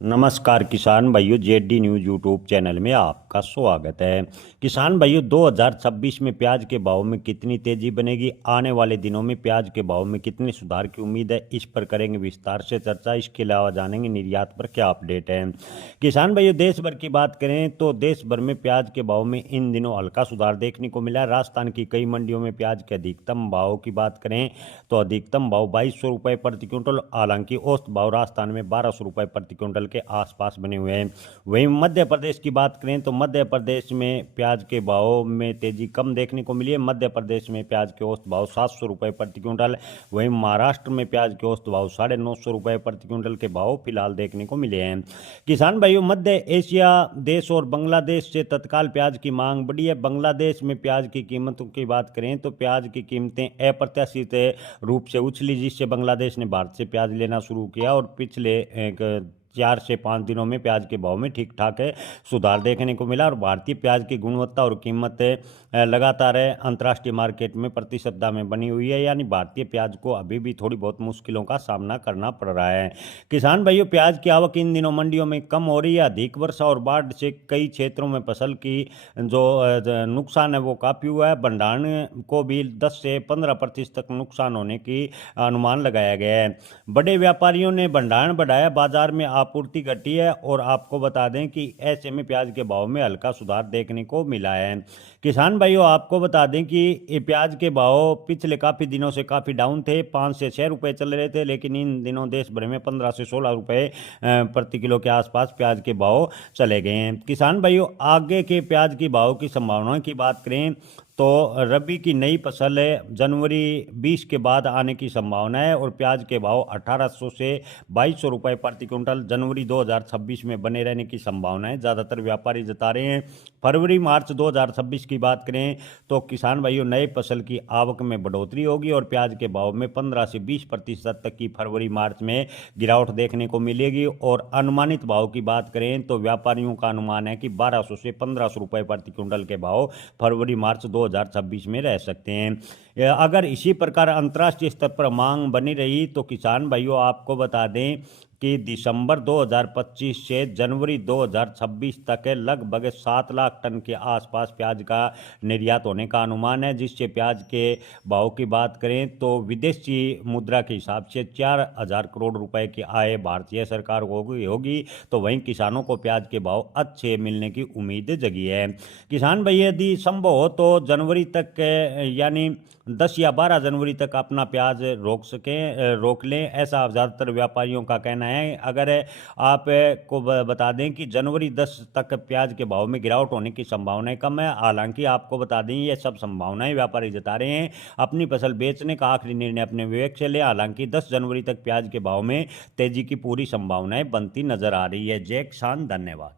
नमस्कार किसान भाइयों, जेडी न्यूज़ यूट्यूब चैनल में आपका स्वागत है। किसान भाइयों, 2026 में प्याज के भाव में कितनी तेजी बनेगी, आने वाले दिनों में प्याज के भाव में कितने सुधार की उम्मीद है, इस पर करेंगे विस्तार से चर्चा। इसके अलावा जानेंगे निर्यात पर क्या अपडेट है। किसान भाइयों, देश भर की बात करें तो देश भर में प्याज के भाव में इन दिनों हल्का सुधार देखने को मिला है। राजस्थान की कई मंडियों में प्याज के अधिकतम भाव की बात करें तो अधिकतम भाव 2200 रुपये प्रति क्विंटल, हालांकि औसत भाव राजस्थान में 1200 रुपये प्रति क्विंटल के आसपास बने हुए हैं। वहीं मध्य प्रदेश की बात करें तो मध्य प्रदेश में प्याज के भाव में तेजी कम देखने को मिली है। मध्य प्रदेश में प्याज के औसत भाव 700 रुपये प्रति क्विंटल, वहीं महाराष्ट्र में प्याज के औसत भाव 950 रुपये प्रति क्विंटल के भाव फिलहाल देखने को मिले हैं। किसान भाइयों, मध्य एशिया देश और बांग्लादेश से तत्काल प्याज की मांग बढ़ी है। बांग्लादेश में प्याज की कीमतों की बात करें तो प्याज की कीमतें अप्रत्याशित रूप से उछली, जिससे बांग्लादेश ने भारत से प्याज लेना शुरू किया और पिछले 4 से 5 दिनों में प्याज के भाव में ठीक ठाक सुधार देखने को मिला और भारतीय प्याज की गुणवत्ता और कीमत लगातार अंतर्राष्ट्रीय मार्केट में प्रतिस्पर्धा में बनी हुई है। यानी भारतीय प्याज को अभी भी थोड़ी बहुत मुश्किलों का सामना करना पड़ रहा है। किसान भाइयों, प्याज की आवक इन दिनों मंडियों में कम हो रही है। अधिक वर्षा और बाढ़ से कई क्षेत्रों में फसल की जो नुकसान है वो काफ़ी हुआ है। भंडारण को भी 10 से 15% तक नुकसान होने की अनुमान लगाया गया है। बड़े व्यापारियों ने भंडारण बढ़ाया, बाजार में आपूर्ति घटी है और आपको बता दें कि ऐसे में प्याज के भाव में हल्का सुधार देखने को मिला है। किसान भाइयों, आपको बता दें कि ये प्याज के भाव पिछले काफ़ी दिनों से काफ़ी डाउन थे, 5 से 6 रुपए चल रहे थे, लेकिन इन दिनों देश भर में 15 से 16 रुपए प्रति किलो के आसपास प्याज के भाव चले गए हैं। किसान भाइयों, आगे के प्याज की भाव की संभावनाओं की बात करें तो रबी की नई फसल जनवरी 20 के बाद आने की संभावना है और प्याज के भाव 1800 से 2200 रुपये प्रति क्विंटल जनवरी 2026 में बने रहने की संभावना है, ज़्यादातर व्यापारी जता रहे हैं। फरवरी मार्च 2026 की बात करें तो किसान भाइयों, नए फसल की आवक में बढ़ोतरी होगी और प्याज के भाव में 15 से 20% तक की फरवरी मार्च में गिरावट देखने को मिलेगी। और अनुमानित भाव की बात करें तो व्यापारियों का अनुमान है कि 1200 से 1500 रुपये प्रति क्विंटल के भाव फरवरी मार्च 2026 में रह सकते हैं। अगर इसी प्रकार अंतर्राष्ट्रीय स्तर पर मांग बनी रही तो किसान भाइयों, आपको बता दें कि दिसंबर 2025 से जनवरी 2026 तक लगभग 7 लाख टन के आसपास प्याज का निर्यात होने का अनुमान है, जिससे प्याज के भाव की बात करें तो विदेशी मुद्रा के हिसाब से 4000 करोड़ रुपए की आय भारतीय सरकार को होगी। तो वहीं किसानों को प्याज के भाव अच्छे मिलने की उम्मीद जगी है। किसान भाई, यदि संभव हो तो जनवरी तक यानी 10 या 12 जनवरी तक अपना प्याज रोक लें, ऐसा ज़्यादातर व्यापारियों का कहना है। अगर आप को बता दें कि जनवरी 10 तक प्याज के भाव में गिरावट होने की संभावनाएं कम है। हालांकि आपको बता दें ये सब संभावनाएं व्यापारी जता रहे हैं। अपनी फसल बेचने का आखिरी निर्णय अपने विवेक से ले। हालांकि 10 जनवरी तक प्याज के भाव में तेजी की पूरी संभावनाएं बनती नजर आ रही है। जय किसान, धन्यवाद।